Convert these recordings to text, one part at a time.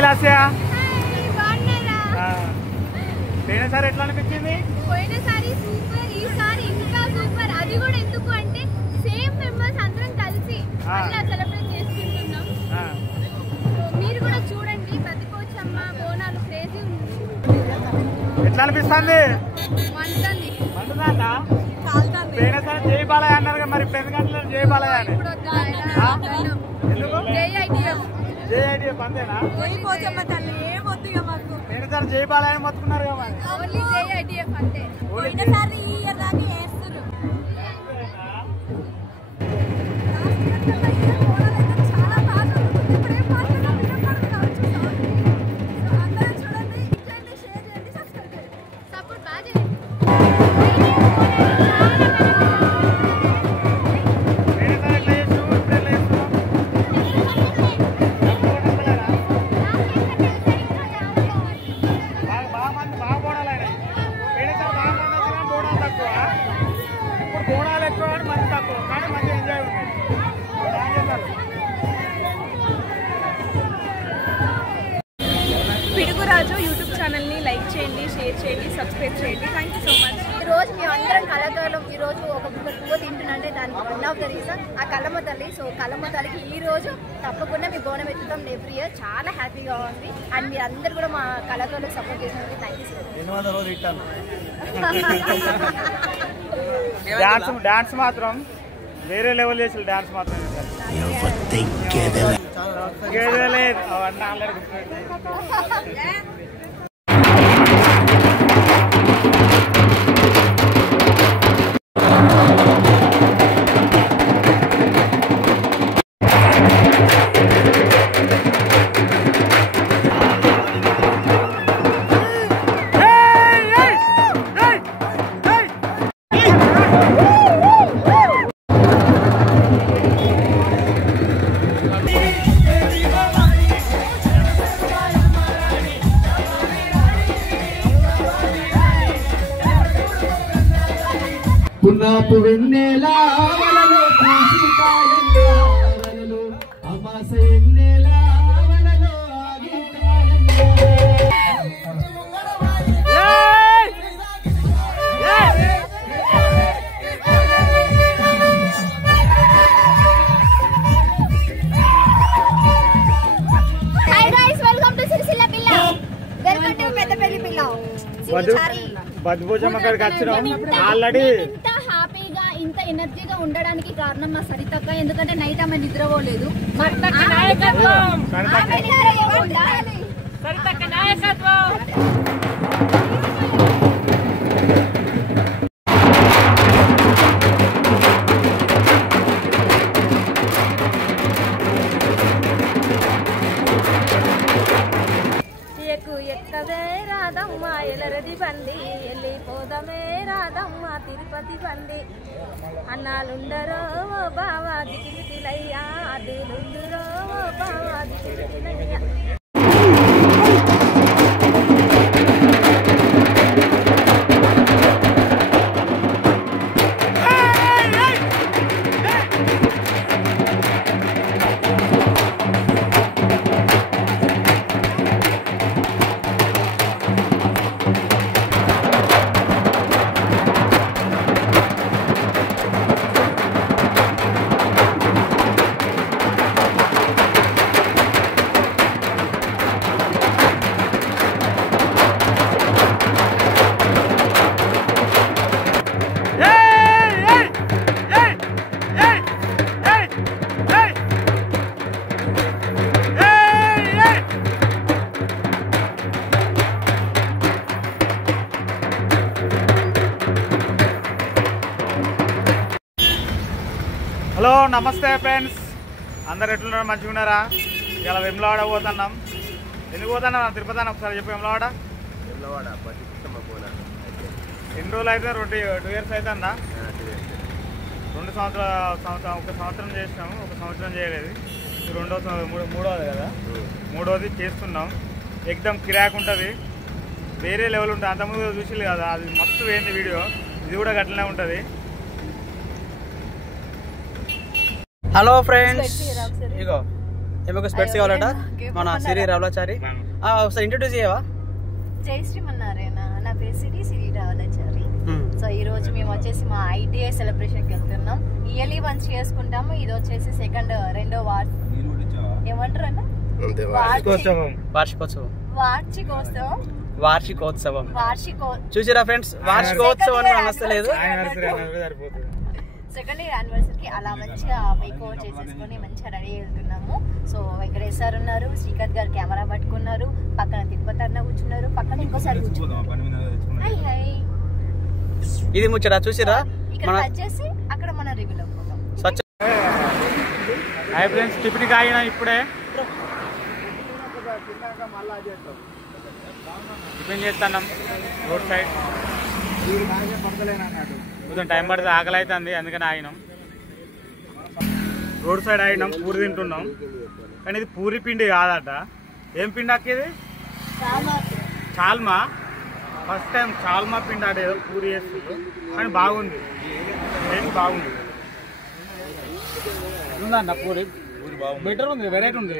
Hi Lasya. పోయినసారి ఎట్లా అనిపించింది? పోయినసారి సూపర్, ఈసారి ఇంకా సూపర్. అది కూడా ఎందుకు అంటే సేమ్ మెంబర్స్ అందరం కలిసి అలా సెలబ్రేట్ చేసుకుంటున్నాం. మీరు కూడా చూడండి. బతికోచమ్మ బోనాలు క్రేజీ ఉంది. ఎట్లా అనిపిస్తుంది? మండుతుందా? పోయినసారి జై బాలయ్య అన్నారు, మరి 10 గంటల జై బాలయ్య అని జై ఐడిఎఫ్ అంతేనా? పోయినసారి జై బాలయ్య అని మొత్తుకున్నారు కదా. పిడుగురాజు యూట్యూబ్ ఛానల్ని లైక్ చేయండి, షేర్ చేయండి, సబ్స్క్రైబ్ చేయండి. Thank you so much. ఈరోజు మేము అందరం కళాకారులం. ఈరోజు ఒక పువ్వు తింటున్నంటే దానికి వన్ ఆఫ్ ద రీజన్ ఆ కలమ్మ తల్లి. సో కలమ్మ తల్లికి ఈ రోజు తప్పకుండా మీ బోనం ఎత్తుతాం ఎవ్రీ ఇయర్. చాలా హ్యాపీగా ఉంది. అండ్ మీరు అందరు కూడా మా కళాకారులకు సపోర్ట్ చేసినందుకు thank you so much. Dance మాత్రం వేరే లెవెల్ చేసి డాన్స్ మాత్రం పున్నాపు వెన్నెలా వలలో పూసికాయంగా వలలో అమాస ఎన్నెలా వలలో ఆగికాయంగా. Hi guys, welcome to Sircilla Pilla. Welcome to Peddapalli పిల్ల. బద్భుజమ్మ గారికి వచ్చినాం. ఆల్రెడీ ఇంత హ్యాపీగా ఇంత ఎనర్జీగా ఉండడానికి కారణం మా సరితక్క. ఎందుకంటే నైట్ ఆమె నిద్రపోలేదు. ఎక్కదే రాదమ్మ ఎలరది బండి, వెళ్ళిపోదమే రాదమ్మ తిరుపతి బండి. అన్నాలుండరో ఓ బావా దికిలయ్యా, అదిలుండరో ఓ బావా దికిలయ్యా. హలో నమస్తే ఫ్రెండ్స్, అందరు ఎట్లున్నారు? మంచిగా ఉన్నారా? ఇలా వెమ్లవాడ పోతున్నాం. ఎందుకు పోతున్నాం? తిరుపతి అని ఒకసారి చెప్పు. వెమ్లవాడ ఎన్ని రోజులు అయితే? 2 ఇయర్స్ అయితే అన్నా. 2 సంవత్సరాలు ఒక సంవత్సరం చేసినాము, ఒక సంవత్సరం చేయలేదు. మూడోది కదా, మూడోది చేస్తున్నాం. ఎక్దమ్ కిరాక్ ఉంటుంది, వేరే లెవెల్ ఉంటుంది. అంతకుముందు చూసి కదా, అది మస్తు పోయింది వీడియో. ఇది కూడా గట్లనే ఉంటుంది. హలో ఫ్రెండ్స్, ఇగో ఏమో స్పెట్స్ కావాలట మన సిరి రావులాచారి. ఒకసారి ఇంట్రడ్యూస్ చేయవా? జయశ్రీ మన్నారేనా, నా పేరు సిరి రావులాచారి. సో ఈ రోజు మేము వచ్చేసి మా ITI సెలబ్రేషన్కి వెళ్తున్నాం. ఇయర్లీ వన్స్ చేసుకుంటాము. ఇది వచ్చేసి రెండో ఏమంటారు అన్న వార్షికోత్సవం చూసారా ఫ్రెండ్స్? వార్షికోత్సవం అనలేదు, సెకండ్ ఇయర్ యానివర్సరీకి అలా మంచిగా మేక్ ఓవర్ చేసేసుకొని మంచిగా రెడీ వెళ్తున్నాము. సో వెంకటేష్ సార్ ఉన్నారు, శ్రీకాంత్ గారు కెమెరా పట్టుకున్నారు, పక్కన తిరుపతి అన్న కూర్చున్నారు, పక్కన ఇంకోసారి కూర్చున్నారు. ఇది ముచ్చరా చూసిరా? ఇక్కడ వచ్చేసి అక్కడ మన రివ్యూలో హాయ్ ఫ్రెండ్స్, టిఫిన్ కాగిన ఇప్పుడే టిఫిన్ చేస్తున్నాం రోడ్ సైడ్. కొంచెం టైం పడితే ఆకలి అవుతుంది, అందుకని ఆగినాం. రోడ్ సైడ్ ఆగినాం, పూరి తింటున్నాం. కానీ ఇది పూరి పిండి కాదట. ఏం పిండి అక్క ఇది? చాల్మా. ఫస్ట్ టైం చాల్మా పిండి అట ఏదో పూరి వేస్తుంది, కానీ బాగుంది, బాగుంది. ఉందన్న పూరి బెటర్ ఉంది, వెరైటీ ఉంది.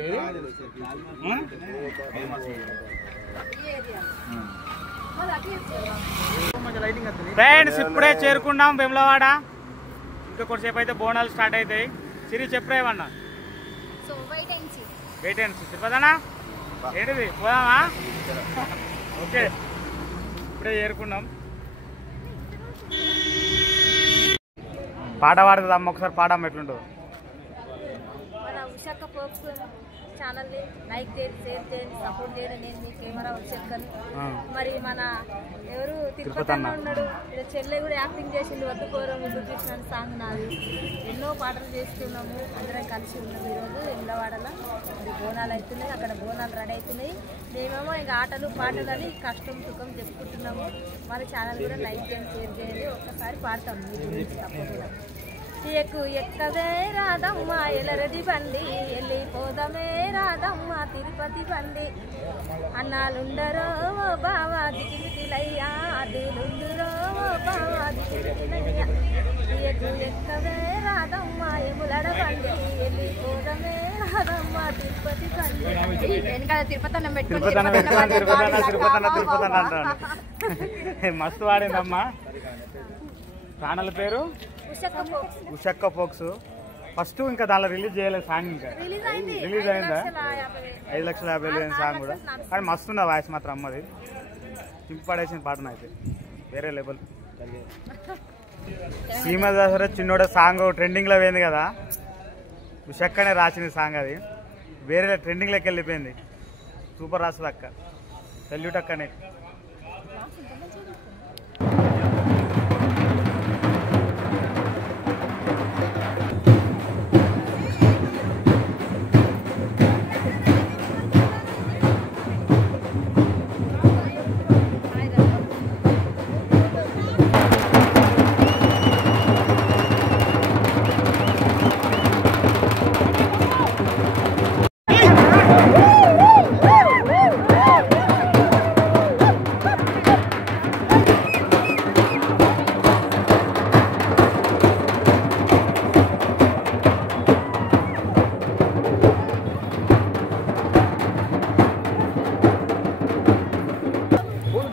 ఫ్రెండ్స్ ఇప్పుడే చేరుకున్నాం వేములవాడ. ఇంకా కొద్దిసేపు అయితే బోనాలు స్టార్ట్ అవుతాయి. సిరి చెప్పరేమన్నా? వెయిట్ అండ్ సీ తిరుపతనా ఏంటిది, పోదామా? ఓకే, ఇప్పుడే చేరుకున్నాం. పాట పాడుతుంది అమ్మ, ఒకసారి పాడమ్మ ఎట్లుంటుంది. ఉషక్క ఫోక్స్ ఛానల్ని లైక్ చేయండి, షేర్ చేయండి, సపోర్ట్ చేయండి. నేను మీ కెమెరా వచ్చేక్కను. మరి మన ఎవరు తిరుపతి అన్న ఉన్నాడు, చెల్లె కూడా యాక్టింగ్ చేసింది. వద్దుకోరం చూపించిన సాంగ్ నాది. ఎన్నో పాటలు చేస్తున్నాము, అందరం కలిసి ఉన్నాము. ఈరోజు వెములవాడలో మరి బోనాలు అవుతున్నాయి, అక్కడ బోనాలు రెడీ అవుతున్నాయి. మేమేమో ఇంకా ఆటలు పాటలు అని కష్టం సుఖం చెప్పుకుంటున్నాము. మన ఛానల్ కూడా లైక్ చేయండి, షేర్ చేయండి. ఒక్కసారి పాడతాము మీ గురించి తప్పకుండా. ఎక్కదే రాదమ్మ ఎలరది బండి, వెళ్ళిపోదమే రాదమ్మ తిరుపతి బండి. అన్నాలుండరో బావా దిగిలయ్యా, అదులుండురో బావా దిగిలయ్యా. ఎక్కదే రాదమ్మ ఎములడ బండి, వెళ్ళిపోదమే రాదమ్మ తిరుపతి బండి. వెనకాల తిరుపతి అన్నం పెట్టుకుని మస్తు వాడిందమ్మా. ఛానల్ పేరు ఉషక్క ఫోక్స్. ఫస్ట్ ఇంకా దానిలో రిలీజ్ చేయలేదు సాంగ్, ఇంకా రిలీజ్ అయిందా? 5,50,000 సాంగ్ కూడా, కానీ మస్తున్నా వాయిస్ మాత్రం అమ్మది. చింపడేసిన పాటన అయితే వేరే లెవెల్. సీమ దసరా చిన్నోడ సాంగ్ ట్రెండింగ్లో పోయింది కదా, ఉషక్కనే రాసింది సాంగ్. అది వేరే ట్రెండింగ్లోకి వెళ్ళిపోయింది. సూపర్ రాస్తుంది అక్క, సెల్యూట్ అక్కనే.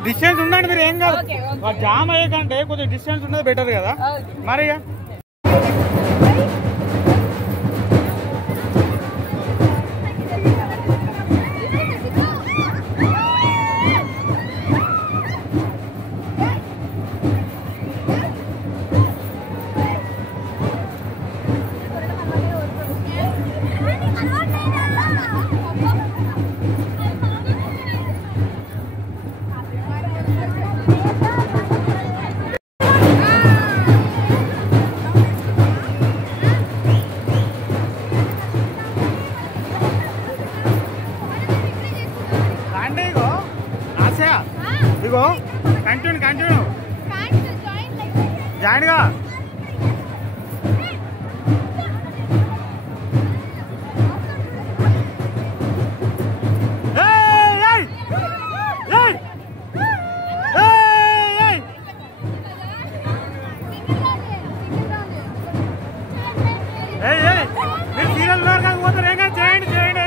డిస్టెన్స్ ఉండండి మీరు, ఏం కాదు. జామ్ అయ్యేకంటే కొద్దిగా డిస్టెన్స్ ఉన్నది బెటర్ కదా మరి. ఇగో కంటిన్యూ జాయిన్ గా. మీరు సీరియల్ పోతారు, ఏం చేయండి చేయండి.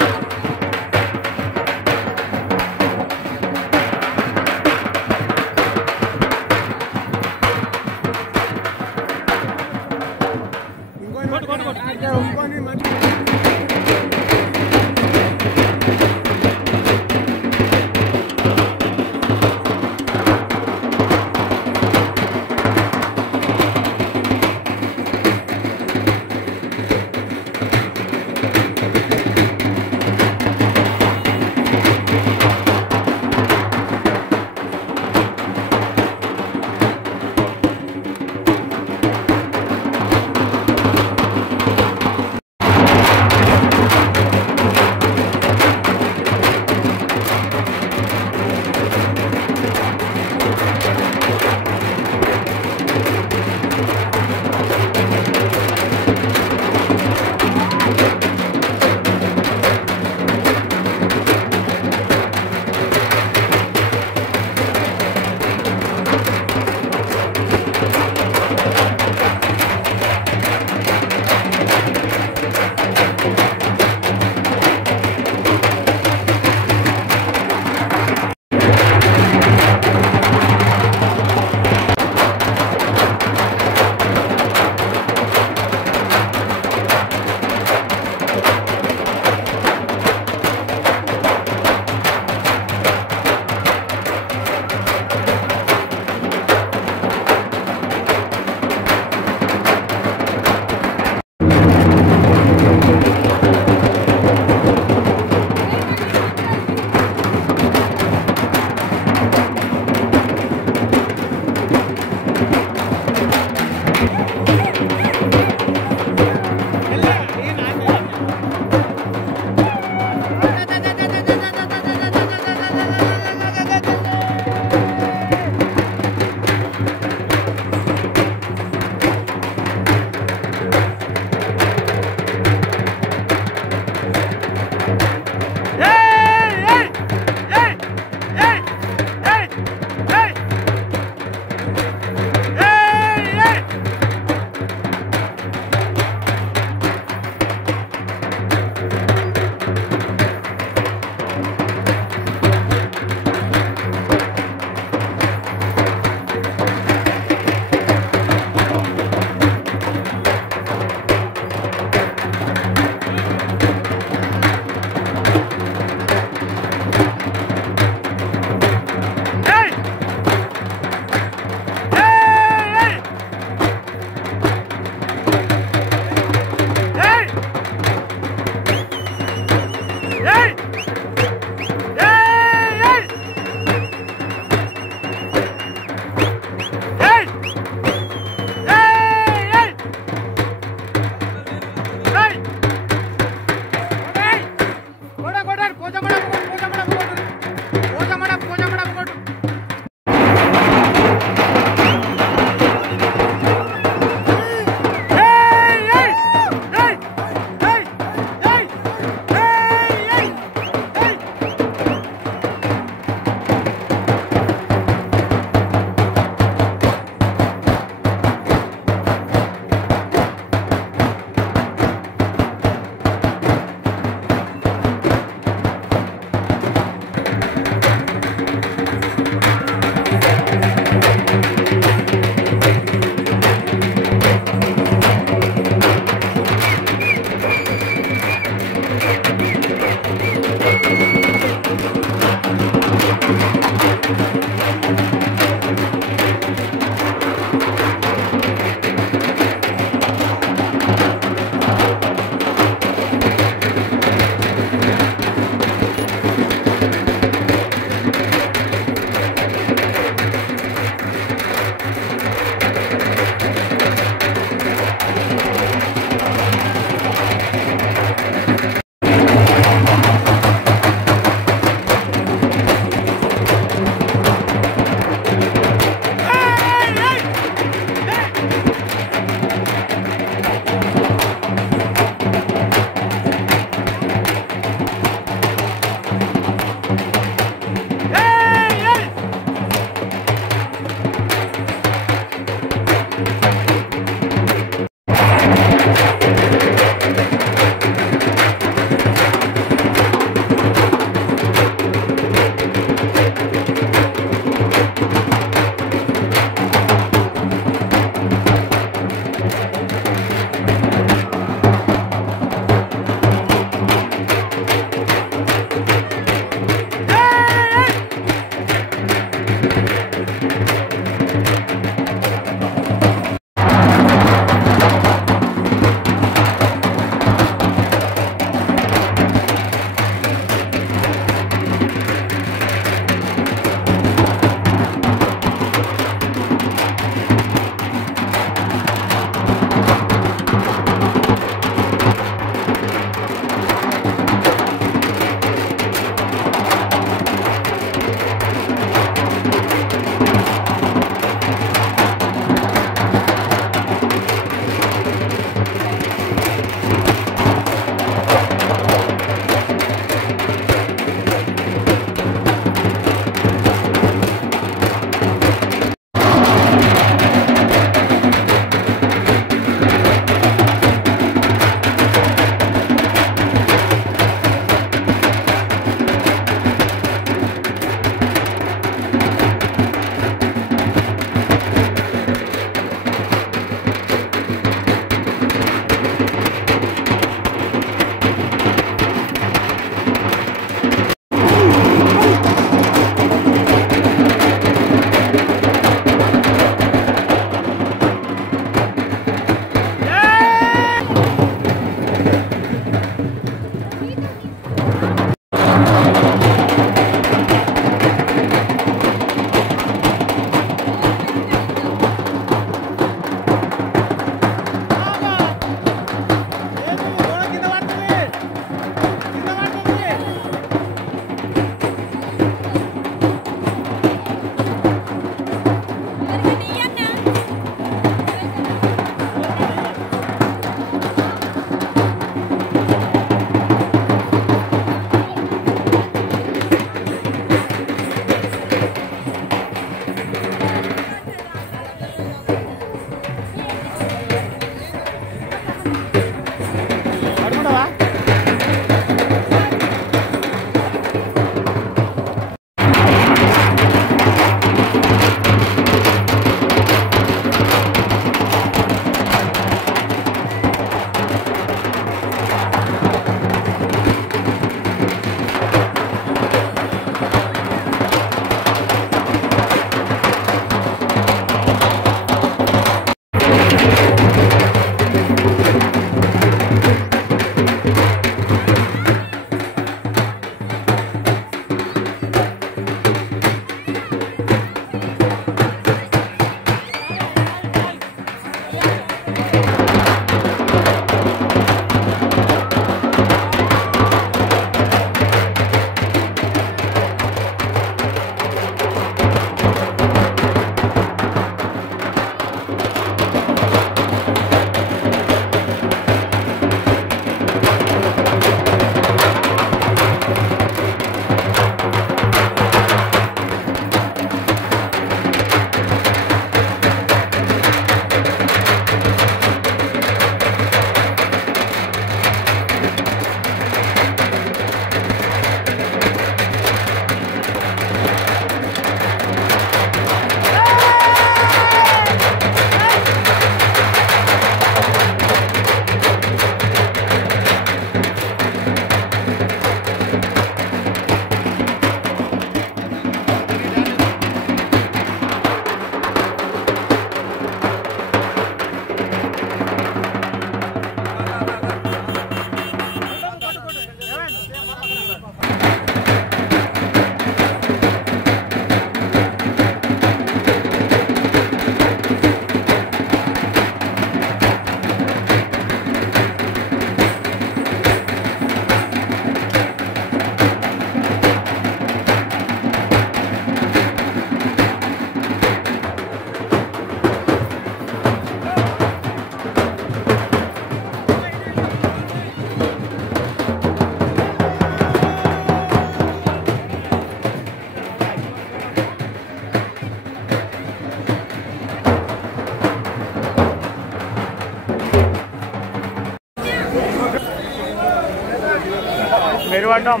పడ్డాం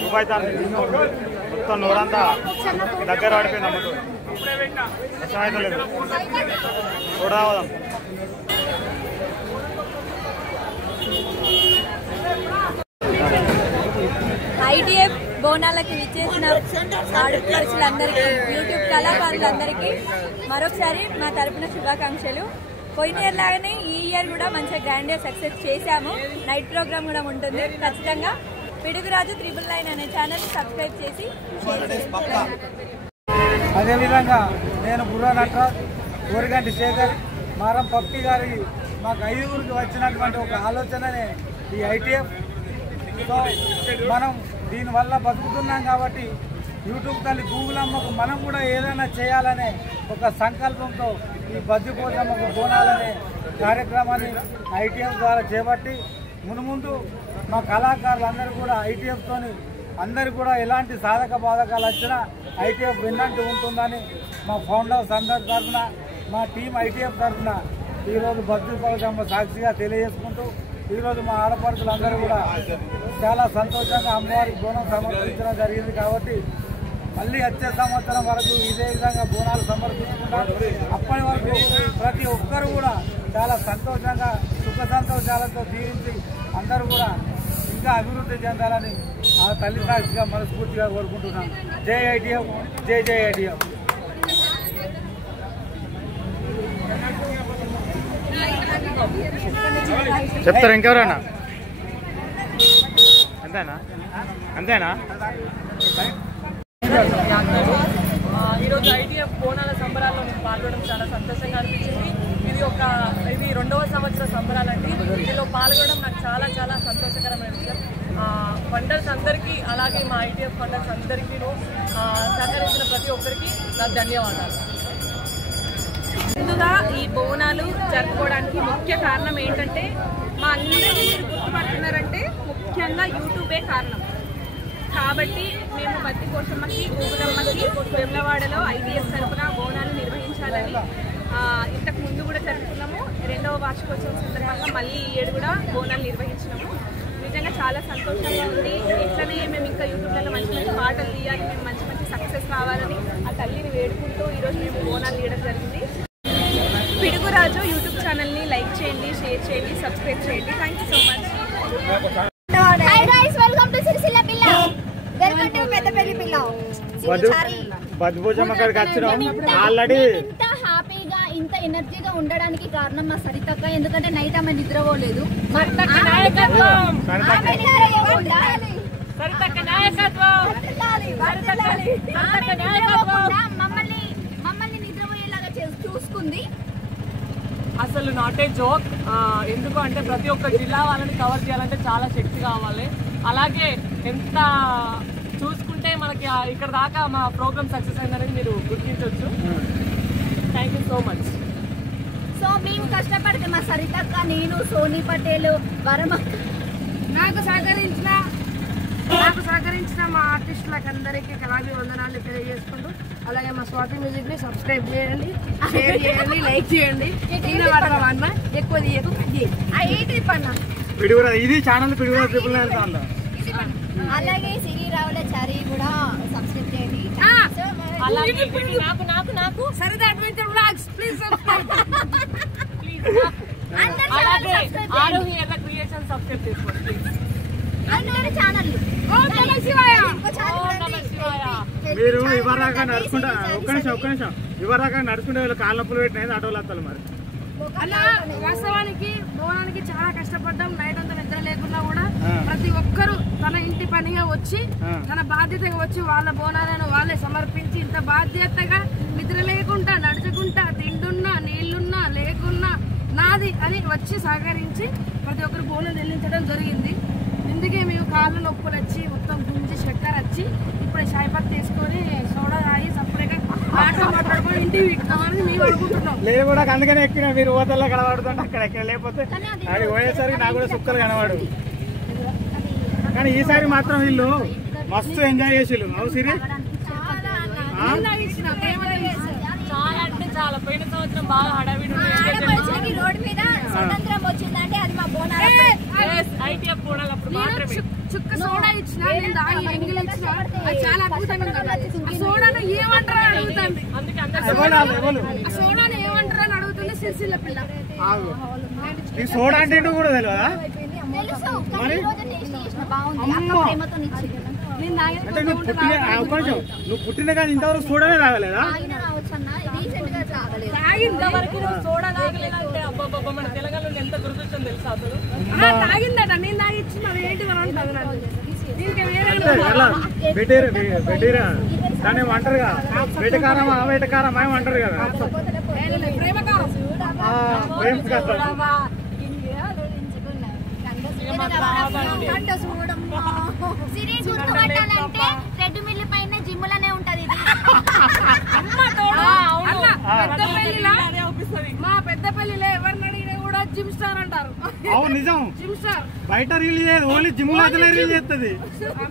దుబాయ్ తాను మొత్తం నూరంతా దగ్గర పడిపోయింది అమ్మతో కష్టమైతే లేదు చూడరావదాం. ఐటీఎఫ్ బోనాలకి విచ్చేసిన ఆడపడుచులందరికీ యూట్యూబ్ కళాకారులందరికీ మరొకసారి మా తరపున శుభాకాంక్షలు. పోయిన ఇయర్ లాగానే ఈ ఇయర్ కూడా మంచిగా గ్రాండ్గా సక్సెస్ చేశాము. నైట్ ప్రోగ్రామ్ కూడా ఉంటుంది. ఖచ్చితంగా పిడుగురాజు 999 అనే ఛానల్ సబ్స్క్రైబ్ చేసి అదేవిధంగా నేను బుర్రా నటరాజ్, ఊరిగంటి శేఖర్, మారం పప్పి గారి మాకు 5గురికి వచ్చినటువంటి ఒక ఆలోచననే ఈ ఐటీఎఫ్. సో మనం దీనివల్ల బతుకుతున్నాం కాబట్టి యూట్యూబ్ తల్లి గూగుల్ అమ్మకు మనం కూడా ఏదైనా చేయాలనే ఒక సంకల్పంతో ఈ బద్దిపోచమ్మకు బోనాలనే కార్యక్రమాన్ని ఐటీఎఫ్ ద్వారా చేపట్టి మునుముందు మా కళాకారులందరూ కూడా ఐటీఎఫ్తోని అందరికీ కూడా ఎలాంటి సాధక బాధకాలు వచ్చినా ఐటీఎఫ్ విన్నంటూ ఉంటుందని మా ఫౌండర్స్ అందరి తరఫున మా టీం ఐటీఎఫ్ తరఫున ఈరోజు బద్దిపోచమ్మ సాక్షిగా తెలియజేసుకుంటూ ఈరోజు మా ఆడపడుచులందరూ కూడా చాలా సంతోషంగా అమ్మవారికి బోనం సమర్పించడం జరిగింది. కాబట్టి మళ్ళీ వచ్చే సంవత్సరం వరకు ఇదే విధంగా బోనాలు సమర్పించుకుంటారు. అప్పటి వరకు ప్రతి ఒక్కరు కూడా చాలా సంతోషంగా సుఖ సంతోషాలతో జీవించి అందరూ కూడా ఇంకా అభివృద్ధి చెందాలని ఆ తల్లి సాక్షిగా మనస్ఫూర్తిగా కోరుకుంటున్నాం. జై ఐటీఎఫ్, జై జై ఐటీఎఫ్. చెప్తారు ఇంకెవరన్నా? అంతేనా అంతేనా? ఈరోజు ఐటీఎఫ్ బోనాల సంబరాల్లో నేను పాల్గొనడం చాలా సంతోషంగా అనిపించింది. ఇది 2వ సంవత్సర సంబరాలండి. దీనిలో పాల్గొనడం నాకు చాలా చాలా సంతోషకరమైన విషయం. ఫండర్స్ అందరికీ, అలాగే మా ఐటీఎఫ్ ఫండర్స్ అందరికీ సహకరించిన ప్రతి ఒక్కరికి నా ధన్యవాదాలు. ముందుగా ఈ బోనాలు జరుపుకోవడానికి ముఖ్య కారణం ఏంటంటే, మా అందరూ మీరు గుర్తుపడుతున్నారంటే ముఖ్యంగా యూట్యూబే కారణం. కాబట్టి మేము బద్దిపోచమ్మకి, గూగులమ్మకి వేములవాడలో ఐటీఎఫ్ తరఫున బోనాలు నిర్వహించాలని ఇంతకు ముందు కూడా జరుపుకున్నాము. 2వ వార్షికోత్సవం సందర్భంగా మళ్ళీ ఈ ఏడు కూడా బోనాలు నిర్వహించినాము. నిజంగా చాలా సంతోషంగా ఉంది. ఇట్లనే మేము ఇంకా యూట్యూబ్లలో మంచి మంచి పాటలు తీయాలి, మేము మంచి మంచి సక్సెస్ కావాలని ఆ తల్లిని వేడుకుంటూ ఈరోజు మేము బోనాలు తీయడం జరిగింది. పిడుగురాజు యూట్యూబ్ ఛానల్ని లైక్ చేయండి, షేర్ చేయండి, సబ్స్క్రైబ్ చేయండి. Thank you so much. Hi guys, welcome to Sircilla Pilla. Welcome to Peddapalli పిల్ల. బద్దిపోచమ్మ కాడికి వచ్చినాం. ఆల్రెడీ ఇంత హ్యాపీగా ఇంత ఎనర్జీగా ఉండడానికి కారణం మా సరితక్క. ఎందుకంటే నైట్ ఆమె నిద్రపోలేదు. మమ్మల్ని నిద్రపోయేలాగా చూసుకుంది. అసలు నాట్ ఏ జోక్. ఎందుకు అంటే ప్రతి ఒక్క జిల్లా వాళ్ళని కవర్ చేయాలంటే చాలా శక్తి కావాలి. అలాగే ఎంత చూసుకుంటే మనకి ఇక్కడ దాకా మా ప్రోగ్రామ్ సక్సెస్ అయిందనేది మీరు గుర్తించవచ్చు. Thank you so much. So మేము కష్టపడితే మా సరితక్క, నేను, సోనీ పటేల్, వరమక్క, నాకు సహకరించిన మా ఆర్టిస్టులకు అందరికీ కళాభి వందనాలు తెలియజేసుకుంటూ, అలాగే మా స్వాతి మ్యూజిక్ ని సబ్స్క్రైబ్ చేయండి, షేర్ చేయండి, లైక్ చేయండి. ఎక్కువ ఇది ఛానల్ పిడుగురాజు 999. అలాగే సిరి రావుల చారి కూడా సబ్స్క్రైబ్ చేయండి. నాకు సరదా అడ్వెంచర్ వ్లాగ్స్ ప్లీజ్ సబ్స్క్రైబ్. అలాగే ఆరోహి ఎర్ర క్రియేషన్ సబ్స్క్రైబ్ చేసుకోండి. మీరు ఇవరాగా నడుచుకుంటా ఒక్క నిమిషం ఇవరాగా నడుచుకుంటే వీళ్ళు కాళ్ళ నొప్పులు పెట్టినది ఆటోలు వస్తారు. మరి అలా వాస్తవానికి బోనానికి చాలా కష్టపడ్డాం. నైట్ అంతా నిద్ర లేకున్నా కూడా ప్రతి ఒక్కరు తన ఇంటి పనిగా వచ్చి, తన బాధ్యతగా వచ్చి వాళ్ళ బోనాలను వాళ్ళే సమర్పించి, ఇంత బాధ్యతగా నిద్ర లేకుండా నడుచుకుంటా, తిండున్నా నీళ్లున్నా లేకున్నా నాది అని వచ్చి సహకరించి ప్రతి ఒక్కరు బోనం చెల్లించడం జరిగింది. ఇందుకే మేము కాళ్ళ నొప్పులు వచ్చి మొత్తం గుంజి చక్కెర వచ్చి ఇప్పుడు షాయిపత్ తీసుకొని సోడా తాగి సపరేట్గా ఆటో మాట్లాడుకొని ఇంటికి పెట్టుకోవాలని మేము అనుకుంటున్నాం. లేదు కూడా అందుకనే ఎక్కిన మీరు ఓతల్లో కనబడుతుంటే అక్కడ ఎక్కడ, లేకపోతే అది పోయేసరికి నాకు కూడా సుక్కలు కనబడు. కానీ ఈసారి మాత్రం వీళ్ళు మస్తు ఎంజాయ్ చేసిళ్ళు. అవు సిరి చాలా అంటే చాలా. పోయిన సంవత్సరం బాగా హడావిడి రోడ్ మీద స్వతంత్రం వచ్చిందంటే అది మా బోనాల ఐటీఎఫ్ బోనాలు అప్పుడు మాత్రమే. చుక్క సోడా ఇచ్చిన నేను దాగి ఎంగిల్ ఇచ్చిన అది చాలా అద్భుతంగా ఉంది. ఆ సోడాను ఏమంటారో అడుగుతుంది. అందుకే అందరూ ఆ సోడాను ఏమంటారో అని అడుగుతుంది సిరిసిల్ల పిల్ల. ఈ సోడా అంటే ఏంటో కూడా తెలియదా? తెలుసు కానీ ఈ రోజు టేస్ట్ చేసిన బాగుంది అక్క ప్రేమతో ఇచ్చింది నేను అంటే నువ్వు పుట్టిన కానీ ఇంతవరకు సోడానే తాగలేదా? తాగిన రావచ్చు అన్న రీసెంట్ గా తాగలేదు ఇంతవరకు సోడా తాగలేదంటే అబ్బాబ్బా మన తెలంగాణలో ఎంత దురదృష్టం తెలుసా అసలు. తాగిందట నేను తాగి ఇచ్చిన ఏంటి మనం తాగినాను దీనికి పెట్టిరా దాన్ని ఏమంటారుగా వేటకారమా వేటకారమా ఏమంటారు కదా. ప్రేమకారం సిరి గుర్తుపట్టాలంటే రెడ్ మిల్ పైన జిమ్లనే ఉంటది ఇది. మా పెద్దపల్లిలో ఎవరిని అడిగినా కూడా జిమ్ స్టార్ అంటారు. అవును నిజం. జిమ్ స్టార్ బయట రీల్ చేయదు, ఓన్లీ జిమ్ మాత్రమే రీల్ చేస్తుంది.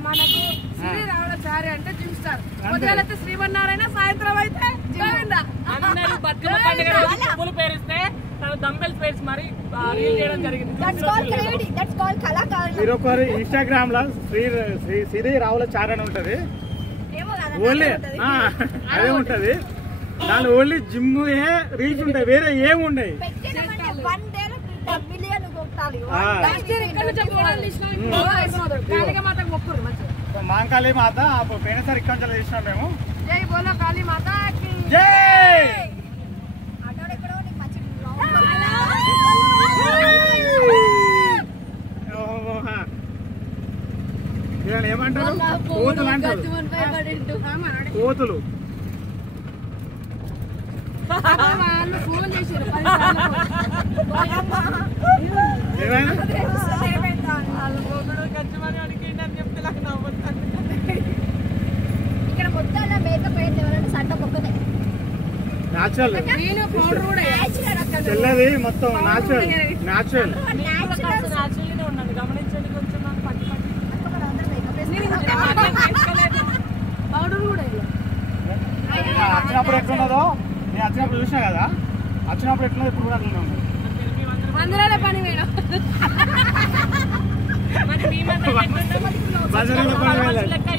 మనకు సిరి రావణచారి అంటే జిమ్ స్టార్. పొద్దుగాలైతే శ్రీమన్నారాయణ, సాయంత్రం అయితే గోవింద. అందరూ బతుకమ్మ పండుగ రోజు చెప్పులు పేరిస్తే తను దంబెల్స్ పేర్చి మరి రీల్ చేయడం జరిగింది. మీరు ఒకరు ఇన్స్టాగ్రామ్ లో సిరి రావుల చార్ అని ఉంటది, ఓన్లీ అదే ఉంటది. దాని ఓన్లీ జిమ్ రీల్స్ ఉంటాయి, వేరే ఏమి ఉండవు. మాంకాళీ మాత పోయినసారి ఇక్కడ నుంచి చేసినాం మేము. జై బోలో కాళీ మాత జై. ఏమంటారు? కోతులు అంటారు, కోతులు. వాళ్ళు ఫోన్ చేశారు ఏమైనా ఇక్కడ మొత్తం మేకప్ అయింది ఎవరంటే సట్ట మొక్కనే న్యాచురల్ నేను పౌడర్ కూడా తెల్లది మొత్తం న్యాచురల్ న్యాచురల్. న్యాచురల్గానే ఉన్నాను, గమనించండి కొంచెం. నాకు పట్టి పౌడర్ కూడా వచ్చినప్పుడు ఎట్లున్నదో నేను వచ్చినప్పుడు చూసినా కదా, వచ్చినప్పుడు ఎట్లున్నదో ఇప్పుడు కూడా అట్లా ఉంది. వందల పని వేయడం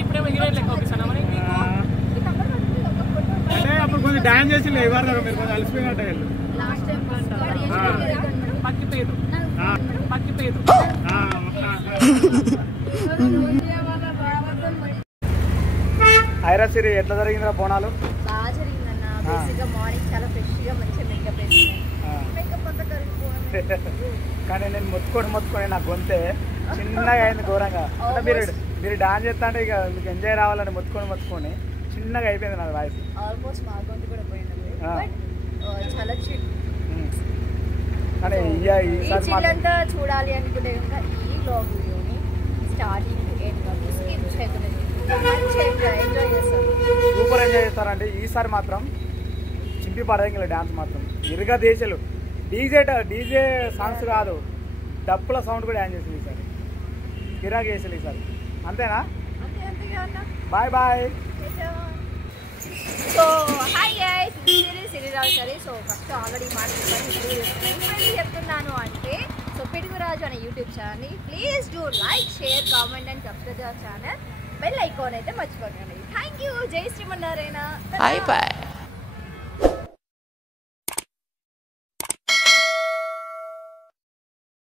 ఇప్పుడేమో హీరోయిన్ లెక్క అవుతాను మరి. అంటే అప్పుడు కొంచెం డాన్స్ చేసి ఇవ్వరు మీరు, కొంచెం అలసిపోయినట్టు వెళ్ళు. పక్కి పేరు పక్కి పేరు. ఐరా సిరి ఎట్లా జరిగిందిరా బోనాలు? బాగా జరిగిందన్న. బేసిక్గా మార్నింగ్ చాలా ఫ్రెష్గా మంచిగా మేకప్ వేసుకున్నాను. మేకప్ అంతా కరిగిపోయింది. కానీ నేను మొత్తుకొని నా గొంతే చిన్నగా అయింది ఘోరంగా. అంటే మీరు డాన్స్ చేస్తా అంటే ఇక మీకు ఎంజాయ్ రావాలని మొత్తుకొని చిన్నగా అయిపోయింది నా వాయిస్. ఆల్మోస్ట్ మా గొంతు కూడా పోయినది. బట్ చాలా చిల్. కానీ ఈ చిల్ అంతా చూడాలి అనుకుంటే కనుక ఈ బ్లాగ్ వీడియోని స్టార్టింగ్ ఎండ్ వరకు స్కిప్ చేయకుండా ఎంజాయ్ చేస్తారు. సూపర్ ఎంజాయ్ చేస్తారండి. ఈసారి మాత్రం చింపి పడేంగిల డ్యాన్స్ మాత్రం ఇరుగా దేశాలు డీజే సాంగ్స్ కాదు, డప్పుల సౌండ్ కూడా డ్యాన్స్ చేసింది ఈసారి. కిరాక్ చేసారు ఈసారి. అంతేనా? Bye bye. So hi guys, Siri Raochari. So first already మాట్లాడుతున్నాను, చెప్తున్నాను అంటే సో పిడుగురాజు అనే యూట్యూబ్ ఛానల్ని please do like, share, comment and subscribe our channel. Bell icon అయితే మర్చిపోకండి. Thank you. జై శ్రీమన్నారాయణ. Bye bye.